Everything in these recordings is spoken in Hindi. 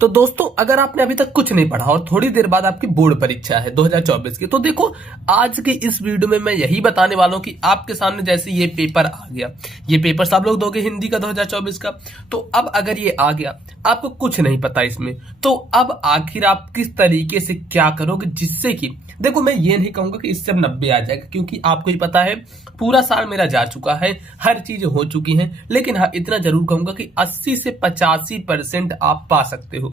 तो दोस्तों, अगर आपने अभी तक कुछ नहीं पढ़ा और थोड़ी देर बाद आपकी बोर्ड परीक्षा है 2024 की, तो देखो आज के इस वीडियो में मैं यही बताने वाला हूं कि आपके सामने जैसे ये पेपर आ गया, ये पेपर सब लोग दोगे हिंदी का 2024 का। तो अब अगर ये आ गया, आपको कुछ नहीं पता इसमें, तो अब आखिर आप किस तरीके से क्या करोगे जिससे कि देखो, मैं ये नहीं कहूंगा कि इससे 90 आ जाएगा, क्योंकि आपको ही पता है पूरा साल मेरा जा चुका है, हर चीज हो चुकी है। लेकिन हाँ, इतना जरूर कहूंगा कि 80 से 85% आप पा सकते हो।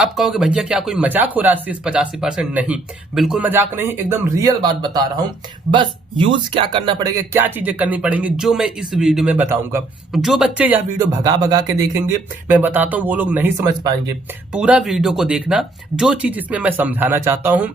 अब कहोगे भैया क्या कोई मजाक हो रहा है? 80 से 85% नहीं, बिल्कुल मजाक नहीं, एकदम रियल बात बता रहा हूं। बस यूज क्या करना पड़ेगा, क्या चीजें करनी पड़ेंगी, जो मैं इस वीडियो में बताऊंगा। जो बच्चे यह वीडियो भगा भगा के देखेंगे, मैं बताता हूं, वो लोग नहीं समझ पाएंगे। पूरा वीडियो को देखना, जो चीज इसमें मैं समझाना चाहता हूं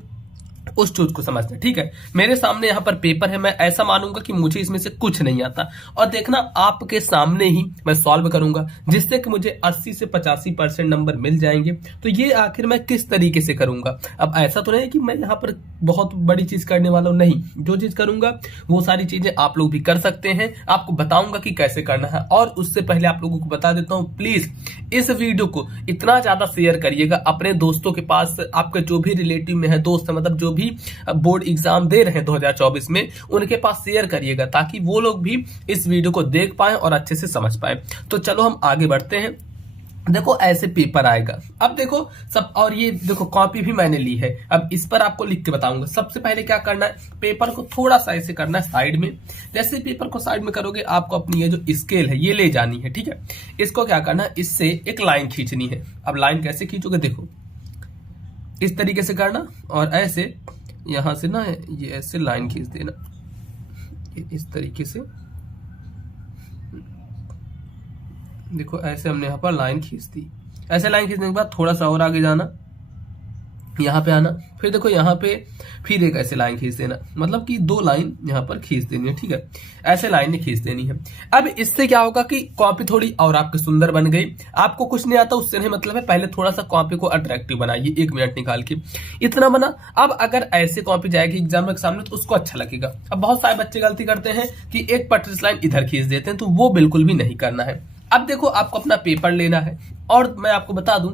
उस चीज को समझना, ठीक है। मेरे सामने यहाँ पर पेपर है, मैं ऐसा मानूंगा कि मुझे इसमें से कुछ नहीं आता, और देखना आपके सामने ही मैं सॉल्व करूंगा, जिससे कि मुझे 80 से 85% नंबर मिल जाएंगे। तो ये आखिर मैं किस तरीके से करूंगा? अब ऐसा तो नहीं कि मैं यहाँ पर बहुत बड़ी चीज करने वाला हूँ, नहीं, जो चीज करूंगा वो सारी चीजें आप लोग भी कर सकते हैं। आपको बताऊंगा कि कैसे करना है। और उससे पहले आप लोगों को बता देता हूँ, प्लीज इस वीडियो को इतना ज्यादा शेयर करिएगा अपने दोस्तों के पास, आपके जो भी रिलेटिव में है, दोस्त है, मतलब जो भी बोर्ड एग्जाम दे रहे हैं 2024 में, उनके पास शेयर करिएगा, ताकि वो लोग भी इस वीडियो को देख पाए और अच्छे से समझ पाए। तो चलो हम आगे बढ़ते हैं। देखो ऐसे पेपर आएगा। अब देखो सब, और ये देखो कॉपी भी मैंने ली है, अब इस पर आपको लिख के बताऊंगा। सबसे पहले क्या करना है, पेपर को थोड़ा सा ऐसे करना है साइड में। जैसे पेपर को साइड में करोगे, आपको अपनी ये जो स्केल है ये ले जानी है, ठीक है। इसको क्या करना है, इससे एक लाइन खींचनी है। अब लाइन कैसे खींचोगे, देखो इस तरीके से करना, और ऐसे यहां से ना ये ऐसे लाइन खींच देना, ये इस तरीके से। देखो ऐसे हमने यहां पर लाइन खींच दी। ऐसे लाइन खींचने के बाद थोड़ा सा और आगे जाना, यहाँ पे आना, फिर देखो यहाँ पे फिर एक ऐसे लाइन खींच देना, मतलब कि 2 लाइन यहाँ पर खींच देनी है, ठीक है। ऐसे लाइन खींच देनी है। अब इससे क्या होगा कि कॉपी थोड़ी और आपकी सुंदर बन गई। आपको कुछ नहीं आता उससे नहीं मतलब है, पहले थोड़ा सा कॉपी को अट्रैक्टिव बनाइए, 1 मिनट निकाल के। इतना बना। अब अगर ऐसे कॉपी जाएगी एग्जाम के सामने तो उसको अच्छा लगेगा। अब बहुत सारे बच्चे गलती करते हैं कि एक पटरी लाइन इधर खींच देते हैं, तो वो बिल्कुल भी नहीं करना है। अब देखो आपको अपना पेपर लेना है, और मैं आपको बता दूं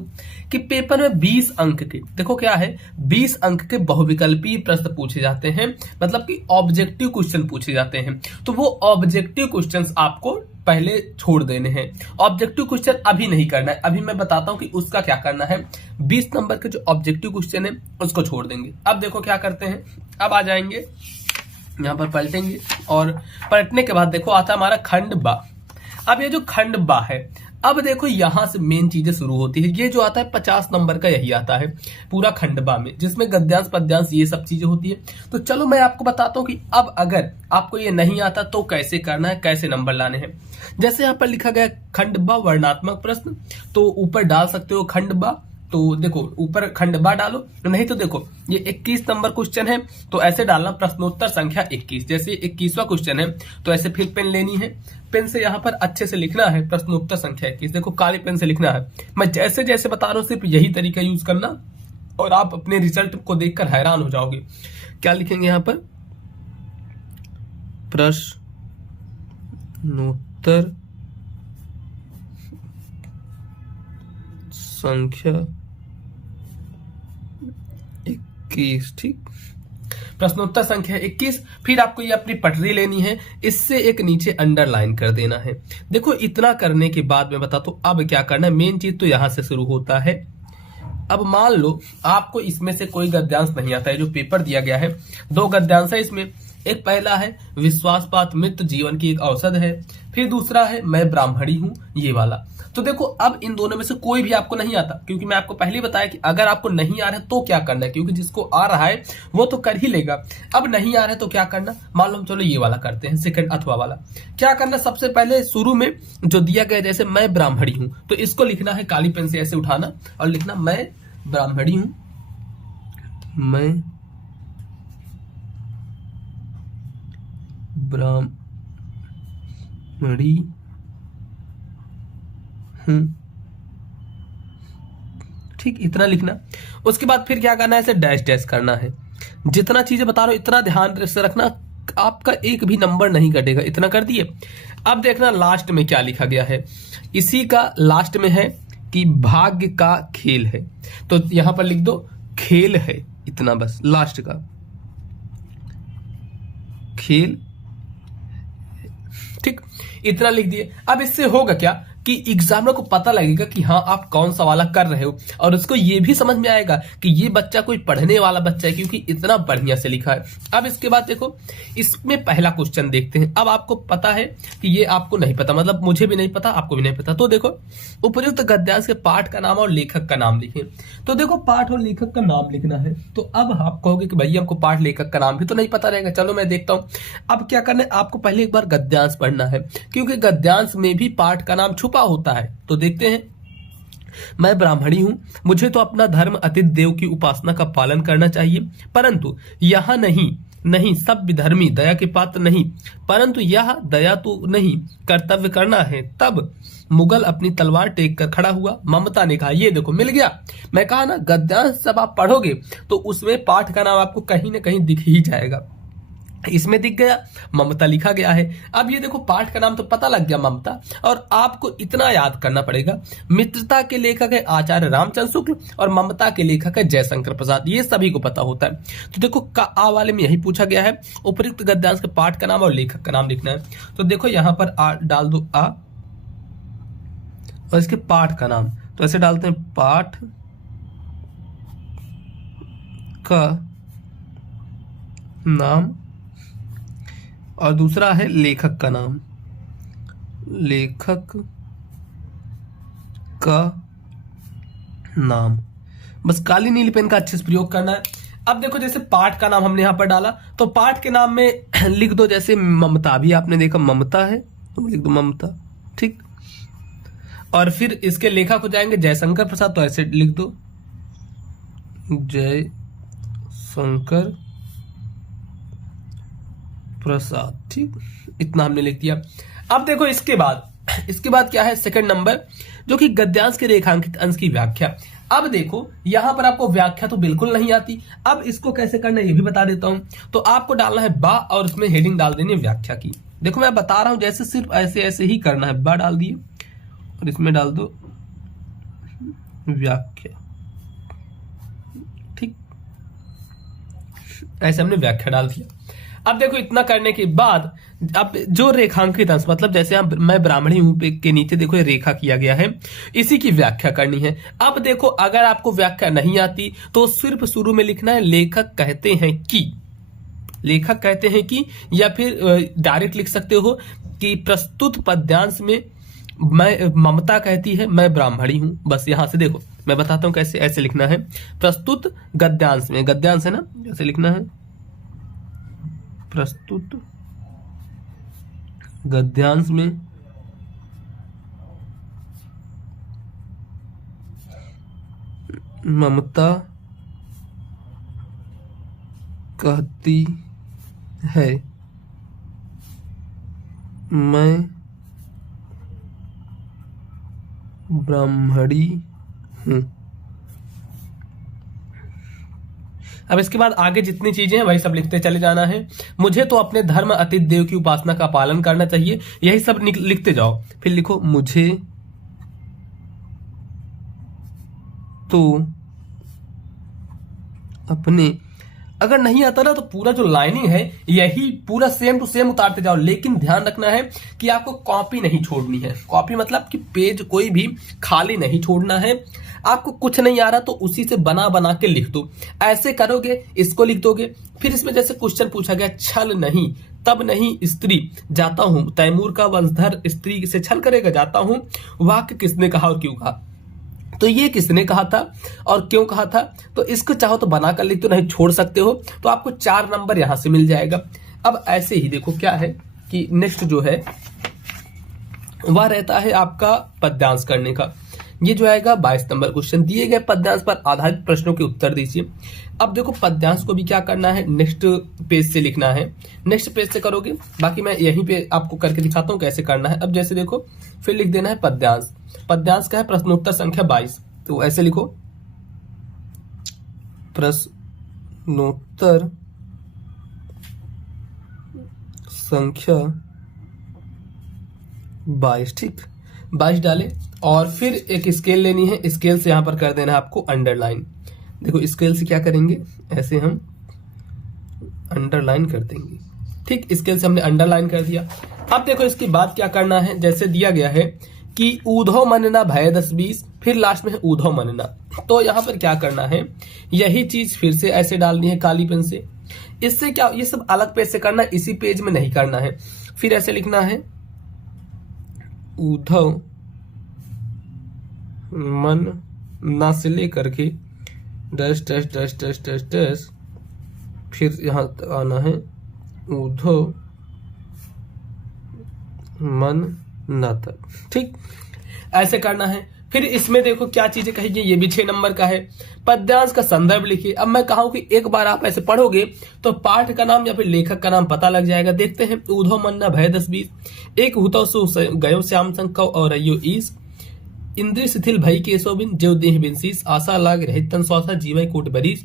कि पेपर में 20 अंक के, देखो क्या है, 20 अंक के बहुविकल्पीय प्रश्न पूछे जाते हैं, मतलब कि ऑब्जेक्टिव क्वेश्चन पूछे जाते हैं। तो वो ऑब्जेक्टिव क्वेश्चंस आपको पहले छोड़ देने हैं। ऑब्जेक्टिव क्वेश्चन अभी नहीं करना है, अभी मैं बताता हूं कि उसका क्या करना है। 20 नंबर के जो ऑब्जेक्टिव क्वेश्चन है उसको छोड़ देंगे। अब देखो क्या करते हैं, अब आ जाएंगे यहां पर, पलटेंगे, और पलटने के बाद देखो आता हमारा खंड बा। अब ये जो खंड बा है, अब देखो यहां से मेन चीजें शुरू होती है। ये जो आता है 50 नंबर का, यही आता है पूरा खंड बा में, जिसमें गद्यांश पद्यांश ये सब चीजें होती है। तो चलो मैं आपको बताता हूं कि अब अगर आपको ये नहीं आता तो कैसे करना है, कैसे नंबर लाने हैं। जैसे यहाँ पर लिखा गया खंड बा वर्णात्मक प्रश्न, तो ऊपर डाल सकते हो खंड बा। तो देखो ऊपर खंड बा डालो, नहीं तो देखो ये 21 नंबर क्वेश्चन है, तो ऐसे डालना प्रश्नोत्तर संख्या 21। जैसे 21वां क्वेश्चन है, तो ऐसे फिर पेन लेनी है, पेन से यहाँ पर अच्छे से लिखना है प्रश्नोत्तर संख्या 21। देखो काली पेन से लिखना है। मैं जैसे जैसे बता रहा हूँ सिर्फ यही तरीका यूज करना, और आप अपने रिजल्ट को देखकर हैरान हो जाओगे। क्या लिखेंगे यहाँ पर, प्रश्नोत्तर संख्या 21, ठीक, प्रश्नोत्तर संख्या 21। फिर आपको ये अपनी पटरी लेनी है, इससे एक नीचे अंडरलाइन कर देना है। देखो इतना करने के बाद मैं बताता हूं अब क्या करना है। मेन चीज तो यहां से शुरू होता है। अब मान लो आपको इसमें से कोई गद्यांश नहीं आता है, जो पेपर दिया गया है 2 गद्यांश है इसमें। एक पहला है विश्वासपात मित्र जीवन की एक औषध है, फिर दूसरा है मैं ब्राह्मणी हूं, ये वाला। तो देखो अब इन दोनों में से कोई भी आपको नहीं आता, क्योंकि मैं आपको पहले बताया कि अगर आपको नहीं आ रहा है तो क्या करना है, क्योंकि जिसको आ रहा है वो तो कर ही लेगा। अब नहीं आ रहा है तो क्या करना, मालूम, चलो ये वाला करते हैं, सेकंड अथवा वाला। क्या करना, सबसे पहले शुरू में जो दिया गया, जैसे मैं ब्राह्मणी हूं, तो इसको लिखना है काली पेन से ऐसे उठाना और लिखना मैं ब्राह्मणी हूं, मैं ब्राह्मणी हूं, ठीक, इतना लिखना। उसके बाद फिर क्या करना है, ऐसे डैश डैश करना है। जितना चीजें बता रहा हूं इतना ध्यान से रखना, आपका एक भी नंबर नहीं कटेगा। इतना कर दिए। अब देखना लास्ट में क्या लिखा गया है, इसी का लास्ट में है कि भाग्य का खेल है, तो यहां पर लिख दो खेल है, इतना बस, लास्ट का खेल, ठीक, इतना लिख दिए। अब इससे होगा क्या कि एग्जामिनर को पता लगेगा कि हाँ आप कौन सा वाला कर रहे हो, और उसको ये भी समझ में आएगा कि ये बच्चा कोई पढ़ने वाला बच्चा है क्योंकि इतना बढ़िया से लिखा है। अब इसके बाद देखो, इसमें पहला क्वेश्चन देखते हैं। अब आपको पता है कि ये आपको नहीं पता, मतलब मुझे भी नहीं पता, आपको भी नहीं पता। तो देखो, उपयुक्त गद्यांश के पाठ का नाम और लेखक का नाम लिखें। तो देखो, पाठ और लेखक का नाम लिखना है। तो अब आप कहोगे कि भैया हमको पाठ लेखक का नाम भी तो नहीं पता रहेगा, चलो मैं देखता हूं। अब क्या करना है, आपको पहले एक बार गद्यांश पढ़ना है, क्योंकि गद्यांश में भी पाठ का नाम छुपा होता है। तो देखते हैं, मैं ब्राह्मणी हूं, मुझे तो अपना धर्म अतिथि देव की उपासना का पालन करना चाहिए, परंतु यह नहीं सब विधर्मी दया के पात्र नहीं, परंतु यह दया तो नहीं कर्तव्य करना है। तब मुगल अपनी तलवार टेक कर खड़ा हुआ, ममता ने कहा, ये देखो मिल गया। मैं कहा ना, गद्यांश जब आप पढ़ोगे तो उसमें पाठ का नाम आपको कहीं ना कहीं दिख ही जाएगा। इसमें दिख गया, ममता लिखा गया है। अब ये देखो, पाठ का नाम तो पता लग गया, ममता, और आपको इतना याद करना पड़ेगा, मित्रता के लेखक है आचार्य रामचंद्र शुक्ल और ममता के लेखक है जयशंकर प्रसाद, ये सभी को पता होता है। तो देखो, का आ वाले में यही पूछा गया है, उपयुक्त गद्यांश के पाठ का नाम और लेखक का नाम लिखना है। तो देखो, यहां पर आ डाल दो, आ, और इसके पाठ का नाम तो ऐसे डालते हैं, पाठ का नाम, और दूसरा है लेखक का नाम, लेखक का नाम। बस काली नीली पेन का अच्छे से प्रयोग करना है। अब देखो, जैसे पाठ का नाम हमने यहां पर डाला, तो पाठ के नाम में लिख दो, जैसे ममता, भी आपने देखा ममता है तो लिख दो ममता, ठीक। और फिर इसके लेखक हो जाएंगे जयशंकर प्रसाद, तो ऐसे लिख दो जयशंकर प्रसाद, ठीक, इतना हमने लिख दिया। अब देखो, इसके बाद क्या है, सेकंड नंबर, जो कि गद्यांश के रेखांकित अंश की व्याख्या। अब देखो, यहां पर आपको व्याख्या तो बिल्कुल नहीं आती, अब इसको कैसे करना है ये भी बता देता हूं। तो आपको डालना है बा, और उसमें हेडिंग डाल देनी है व्याख्या की। देखो, मैं बता रहा हूं, जैसे सिर्फ ऐसे ऐसे ही करना है, बा डाल दिए और इसमें डाल दो व्याख्या, ठीक, ऐसे हमने व्याख्या डाल दिया। अब देखो, इतना करने के बाद अब जो रेखांकित अंश, मतलब जैसे मैं ब्राह्मणी हूं के नीचे देखो ये रेखा किया गया है, इसी की व्याख्या करनी है। अब देखो, अगर आपको व्याख्या नहीं आती तो सिर्फ शुरू में लिखना है लेखक कहते हैं कि, लेखक कहते हैं कि, या फिर डायरेक्ट लिख सकते हो कि प्रस्तुत पद्यांश में मैं ममता कहती है मैं ब्राह्मणी हूं। बस यहां से देखो, मैं बताता हूं कैसे, ऐसे लिखना है, प्रस्तुत गद्यांश में, गद्यांश है ना, ऐसे लिखना है, प्रस्तुत गद्यांश में ममता कहती है मैं ब्राह्मणी हूं। अब इसके बाद आगे जितनी चीजें हैं वही सब लिखते चले जाना है। मुझे तो अपने धर्म अतिथि देव की उपासना का पालन करना चाहिए, यही सब लिखते जाओ। फिर लिखो, मुझे तो अपने, अगर नहीं आता ना तो पूरा जो लाइनिंग है यही पूरा सेम टू सेम उतारते जाओ, लेकिन ध्यान रखना है कि आपको कॉपी नहीं छोड़नी है। कॉपी मतलब कि पेज कोई भी खाली नहीं छोड़ना है। आपको कुछ नहीं आ रहा तो उसी से बना बना के लिख दो। ऐसे करोगे, इसको लिख दोगे। फिर इसमें जैसे क्वेश्चन पूछा गया, छल नहीं तब नहीं स्त्री जाता हूं, तैमूर का वंशधर स्त्री से छल करेगा जाता हूं, वाक्य किसने कहा और क्यों कहा। तो ये किसने कहा था और क्यों कहा था, तो इसको चाहो तो बनाकर लिख दो, नहीं छोड़ सकते हो। तो आपको 4 नंबर यहां से मिल जाएगा। अब ऐसे ही देखो क्या है कि नेक्स्ट जो है वह रहता है आपका पद्यांश करने का। ये जो आएगा 22 नंबर क्वेश्चन, दिए गए पद्यांश पर आधारित प्रश्नों के उत्तर दीजिए। अब देखो, पद्यांश को भी क्या करना है, नेक्स्ट पेज से लिखना है। नेक्स्ट पेज से करोगे, बाकी मैं यहीं पे आपको करके दिखाता हूं कैसे करना है। अब जैसे देखो, फिर लिख देना है पद्यांश। पद्यांश का है प्रश्नोत्तर संख्या 22, तो ऐसे लिखो, प्रश्नोत्तर संख्या 22, ठीक। 22 डाले और फिर एक स्केल लेनी है, स्केल से यहां पर कर देना है आपको अंडरलाइन। देखो स्केल से क्या करेंगे, ऐसे हम अंडरलाइन कर देंगे। ठीक, स्केल से हमने अंडरलाइन कर दिया। अब देखो इसके बाद क्या करना है, जैसे दिया गया है कि ऊधो मनना भय 10-20, फिर लास्ट में है ऊधो मनना। तो यहां पर क्या करना है, यही चीज फिर से ऐसे डालनी है काली पेन से। इससे क्या, ये सब अलग पेज से करना है, इसी पेज में नहीं करना है। फिर ऐसे लिखना है ऊधो मन ना से लेकर के dash dash dash dash dash dash, फिर यहां आना है ऊधो मन ना तक। ठीक, ऐसे करना है। फिर इसमें देखो क्या चीजें कही गई, ये भी 6 नंबर का है। पद्यांश का संदर्भ लिखिए। अब मैं कहूं कि एक बार आप ऐसे पढ़ोगे तो पाठ का नाम या फिर लेखक का नाम पता लग जाएगा। देखते हैं, ऊधो मन्ना भय 10-20, एक हुतो सु गयो श्याम संकव और अयो ईस, इंद्रिय शिथिल भई केशोबिन जो देह बिनसीस, आशा लाग रहित तन स्वासा जीवय कोट बरीस,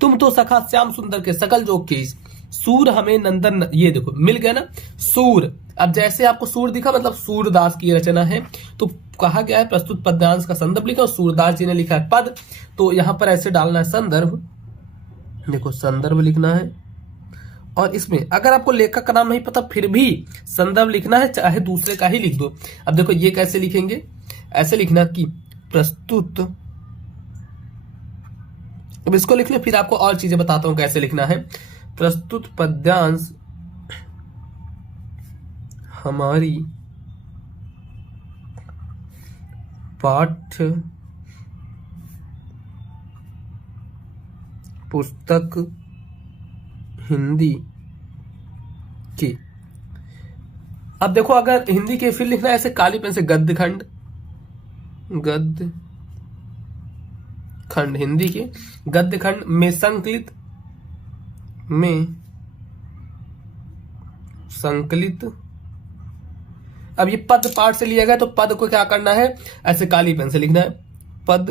तुम तो सखा श्याम सुंदर के सकल जोग केस, सूर हमें नंदन। ये देखो मिल गया ना सूर। अब जैसे आपको सूर दिखा मतलब सूरदास की रचना है, तो कहा गया है प्रस्तुत पद्यांश का संदर्भ लिखा और सूरदास जी ने लिखा है पद। तो यहां पर ऐसे डालना है संदर्भ, देखो संदर्भ लिखना है। और इसमें अगर आपको लेखक का नाम नहीं पता फिर भी संदर्भ लिखना है, चाहे दूसरे का ही लिख दो। अब देखो ये कैसे लिखेंगे, ऐसे लिखना कि प्रस्तुत, अब इसको लिख लो, फिर आपको और चीजें बताता हूं कैसे लिखना है। प्रस्तुत पद्यांश हमारी पाठ्य पुस्तक हिंदी की। अब देखो अगर हिंदी के फिर लिखना है ऐसे काली पेन से गद्य खंड, गद्य खंड हिंदी के गद्य खंड में संकलित। अब ये पद पाठ से लिया गया तो पद को क्या करना है, ऐसे काली पेन से लिखना है। पद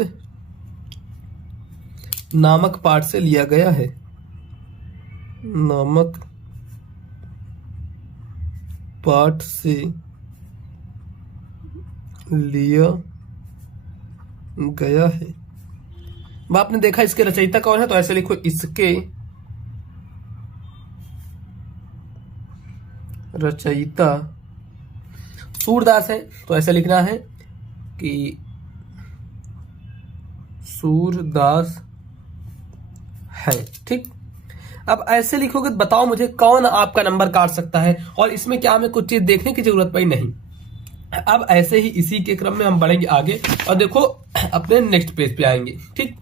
नामक पाठ से लिया गया है, नामक पाठ से लिया गया है। अब आपने देखा इसके रचयिता कौन है, तो ऐसे लिखो इसके रचयिता सूरदास है, तो ऐसे लिखना है कि सूरदास है। ठीक, अब ऐसे लिखोगे बताओ मुझे कौन आपका नंबर काट सकता है, और इसमें क्या हमें कुछ चीज देखने की जरूरत पड़ी नहीं। अब ऐसे ही इसी के क्रम में हम बढ़ेंगे आगे और देखो अपने नेक्स्ट पेज पे आएंगे। ठीक,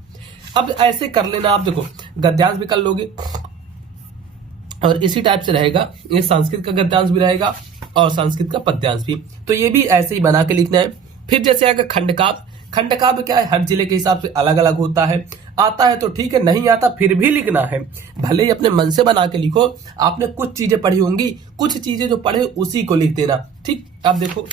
अब ऐसे कर लेना आप, देखो गद्यांश भी कर लोगे और इसी टाइप से रहेगा, ये संस्कृत का गद्यांश भी रहेगा और संस्कृत का पद्यांश भी, तो ये भी ऐसे ही बना के लिखना है। फिर जैसे आएगा खंडकाव्य। खंडकाव्य क्या है, हर जिले के हिसाब से अलग अलग होता है, आता है तो ठीक है, नहीं आता फिर भी लिखना है, भले ही अपने मन से बना के लिखो। आपने कुछ चीजें पढ़ी होंगी, कुछ चीजें जो पढ़े उसी को लिख देना। ठीक, अब देखो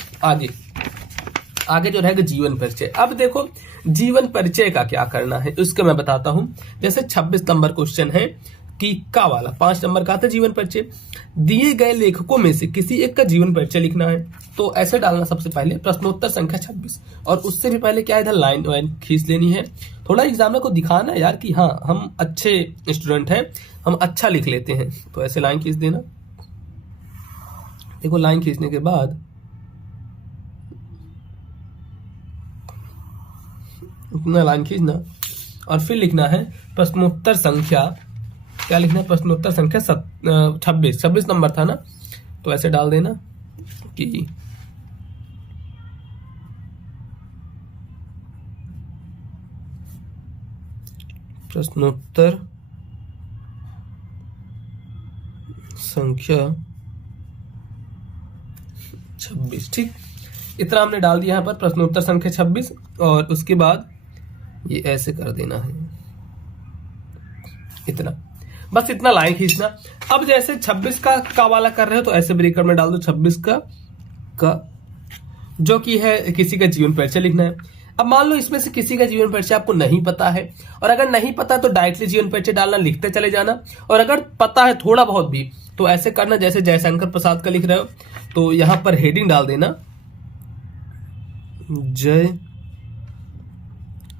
आगे जो रहेगा जीवन परिचय। अब देखो जीवन परिचय का क्या करना है उसको मैं बताता हूं। जैसे 26 नंबर क्वेश्चन है कि का वाला 5 नंबर का था जीवन परिचय, दिए गए लेखकों में से किसी एक का जीवन परिचय लिखना है। तो ऐसे डालना सबसे पहले प्रश्नोत्तर संख्या 26, और उससे भी पहले क्या इधर लाइन खींच लेनी है। थोड़ा एग्जामिनर को दिखाना है यार कि हाँ हम अच्छे स्टूडेंट हैं, हम अच्छा लिख लेते हैं, तो ऐसे लाइन खींच देना। देखो लाइन खींचने के बाद इतना लाइन खींचना और फिर लिखना है प्रश्नोत्तर संख्या, क्या लिखना है, प्रश्नोत्तर संख्या 26 नंबर था ना, तो ऐसे डाल देना कि प्रश्नोत्तर संख्या 26। ठीक, इतना हमने डाल दिया यहाँ पर प्रश्नोत्तर संख्या 26, और उसके बाद ये ऐसे कर देना है, इतना, बस इतना लाइन खींचना। अब जैसे 26 का वाला कर रहे हो तो ऐसे ब्रेकर में डाल दो 26 का जो कि है किसी का जीवन परिचय लिखना है। अब मान लो इसमें से किसी का जीवन परिचय आपको नहीं पता है, और अगर नहीं पता तो डायरेक्टली जीवन परिचय डालना, लिखते चले जाना, और अगर पता है थोड़ा बहुत भी तो ऐसे करना जैसे जयशंकर प्रसाद का लिख रहे हो तो यहां पर हेडिंग डाल देना जय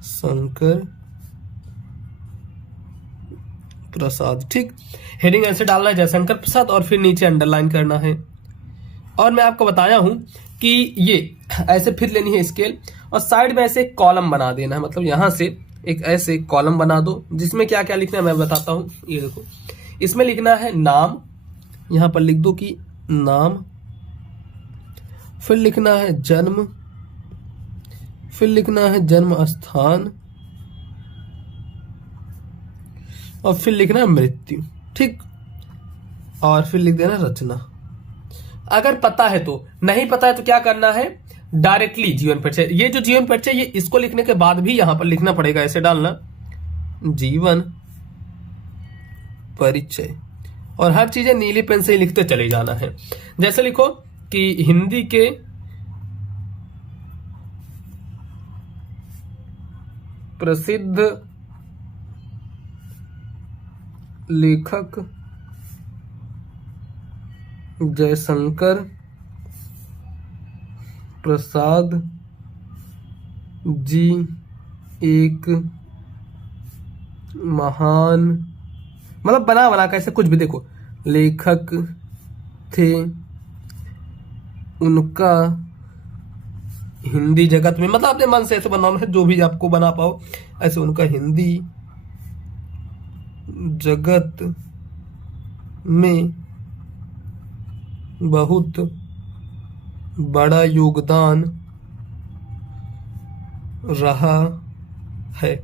शंकर प्रसाद। ठीक, हेडिंग ऐसे डालना है जयशंकर प्रसाद और फिर नीचे अंडरलाइन करना है। और मैं आपको बताया हूं कि ये ऐसे फिर लेनी है स्केल और साइड में ऐसे कॉलम बना देना है, मतलब यहां से एक ऐसे कॉलम बना दो जिसमें क्या क्या लिखना है मैं बताता हूं। ये देखो, इसमें लिखना है नाम, यहां पर लिख दो कि नाम, फिर लिखना है जन्म, फिर लिखना है जन्म स्थान और फिर लिखना है मृत्यु। ठीक, और फिर लिख देना रचना। अगर पता है तो, नहीं पता है तो क्या करना है, डायरेक्टली जीवन परिचय, ये जो जीवन परिचय ये इसको लिखने के बाद भी यहां पर लिखना पड़ेगा, ऐसे डालना जीवन परिचय और हर चीजें नीली पेन से ही लिखते चले जाना है। जैसे लिखो कि हिंदी के प्रसिद्ध लेखक जयशंकर प्रसाद जी एक महान, मतलब बना बना कैसे कुछ भी, देखो लेखक थे, उनका हिंदी जगत में, मतलब अपने मन से ऐसे बनाना है जो भी आपको बना पाओ ऐसे, उनका हिंदी जगत में बहुत बड़ा योगदान रहा है।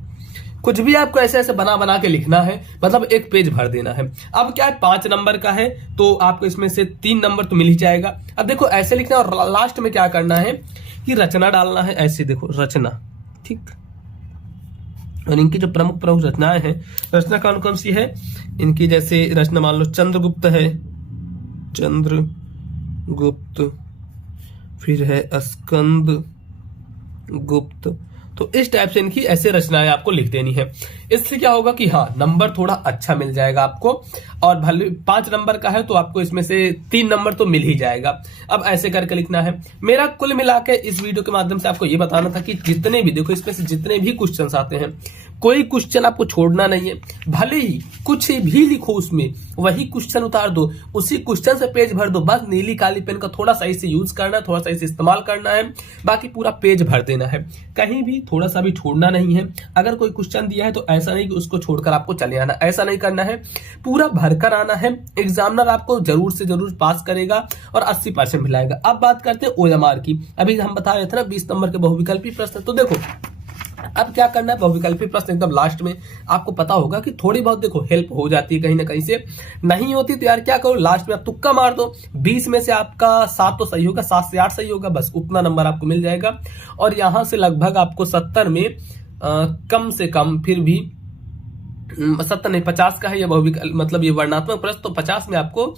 कुछ भी आपको ऐसे ऐसे बना बना के लिखना है, मतलब एक पेज भर देना है। अब क्या है, 5 नंबर का है तो आपको इसमें से 3 नंबर तो मिल ही जाएगा। अब देखो ऐसे लिखना है और लास्ट में क्या करना है कि रचना डालना है, ऐसे देखो रचना। ठीक, और इनकी जो प्रमुख प्रमुख रचनाएं हैं, रचना कौन कौन सी है इनकी, जैसे रचना मान लो चंद्रगुप्त है, चंद्रगुप्त, फिर है स्कंद गुप्त। तो इस टाइप से इनकी ऐसे रचनाएं आपको लिख देनी है। इससे क्या होगा कि हाँ नंबर थोड़ा अच्छा मिल जाएगा आपको, और भले 5 नंबर का है तो आपको इसमें से 3 नंबर तो मिल ही जाएगा। अब ऐसे करके लिखना है। मेरा कुल मिला के इस वीडियो के माध्यम से आपको ये बताना था कि जितने भी, देखो इसमें से जितने भी क्वेश्चन आते हैं, कोई क्वेश्चन आपको छोड़ना नहीं है। भले ही कुछ भी लिखो उसमें, वही क्वेश्चन उतार दो, उसी क्वेश्चन से पेज भर दो। बस नीली काली पेन का थोड़ा सा इसे यूज करना है, थोड़ा सा इसे इस्तेमाल करना है, बाकी पूरा पेज भर देना है। कहीं भी थोड़ा सा भी छोड़ना नहीं है। अगर कोई क्वेश्चन दिया है तो ऐसा नहीं कि उसको छोड़कर आपको चले आना, ऐसा नहीं करना है, पूरा भरकर आना है। एग्जामिनर आपको जरूर से जरूर पास करेगा और 80% मिलाएगा। अब बात करते हैं OMR की। अभी हम बता रहे थे ना 20 नंबर के बहुविकल्पी प्रश्न, तो देखो अब क्या करना है, बहुविकल्पी प्रश्न एकदम लास्ट में। आपको पता होगा कि थोड़ी बहुत देखो हेल्प हो जाती है कहीं ना कहीं से, नहीं होती तो यार क्या करो, लास्ट में आप तुक्का मार दो। 20 में से आपका 7 तो सही होगा, 7 से 8 सही होगा, बस उतना नंबर आपको मिल जाएगा। और यहां से लगभग आपको 70 में कम से कम, फिर भी 70 नहीं 50 का है ये बहुविकल्प, मतलब ये वर्णात्मक प्रश्न, तो 50 में आपको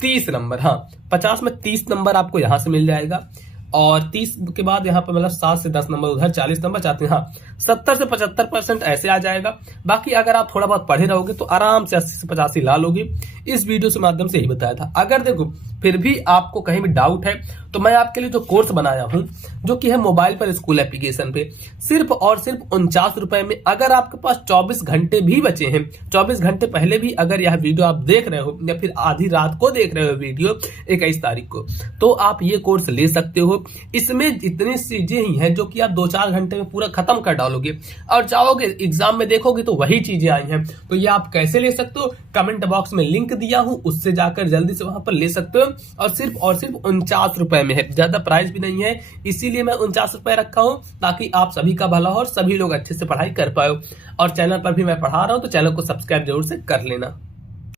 30 नंबर, हाँ 50 में 30 नंबर आपको यहां से मिल जाएगा। और 30 के बाद यहाँ पर मतलब 7 से 10 नंबर उधर, 40 नंबर चाहते हैं, हाँ 70 से 75% ऐसे आ जाएगा। बाकी अगर आप थोड़ा बहुत पढ़े रहोगे तो आराम से 80 से 85 ला लोगे। इस वीडियो से माध्यम से ही बताया था। अगर देखो फिर भी आपको कहीं भी डाउट है तो मैं आपके लिए जो कोर्स बनाया हूं, जो कि है मोबाइल पर स्कूल एप्लीकेशन पे, सिर्फ और सिर्फ 49 रुपए में। अगर आपके पास 24 घंटे भी बचे हैं, 24 घंटे पहले भी अगर यह वीडियो आप देख रहे हो या फिर आधी रात को देख रहे हो वीडियो 21 तारीख को, तो आप ये कोर्स ले सकते हो। इसमें इतनी चीजें ही हैं जो कि आप 2-4 घंटे में पूरा खत्म कर डालोगे, और जाओगे एग्जाम में देखोगे तो वही चीजें आई हैं। तो ये आप कैसे ले सकते हो, कमेंट बॉक्स में लिंक दिया हूं, उससे जाकर जल्दी से वहां पर ले सकते हो। और सिर्फ 49 रुपए में है, ज्यादा प्राइस भी नहीं है, इसीलिए मैं 49 रुपए रखा हूं, ताकि आप सभी का भला हो और सभी लोग अच्छे से पढ़ाई कर पाए। और चैनल पर भी मैं पढ़ा रहा हूं तो चैनल को सब्सक्राइब जरूर से कर लेना।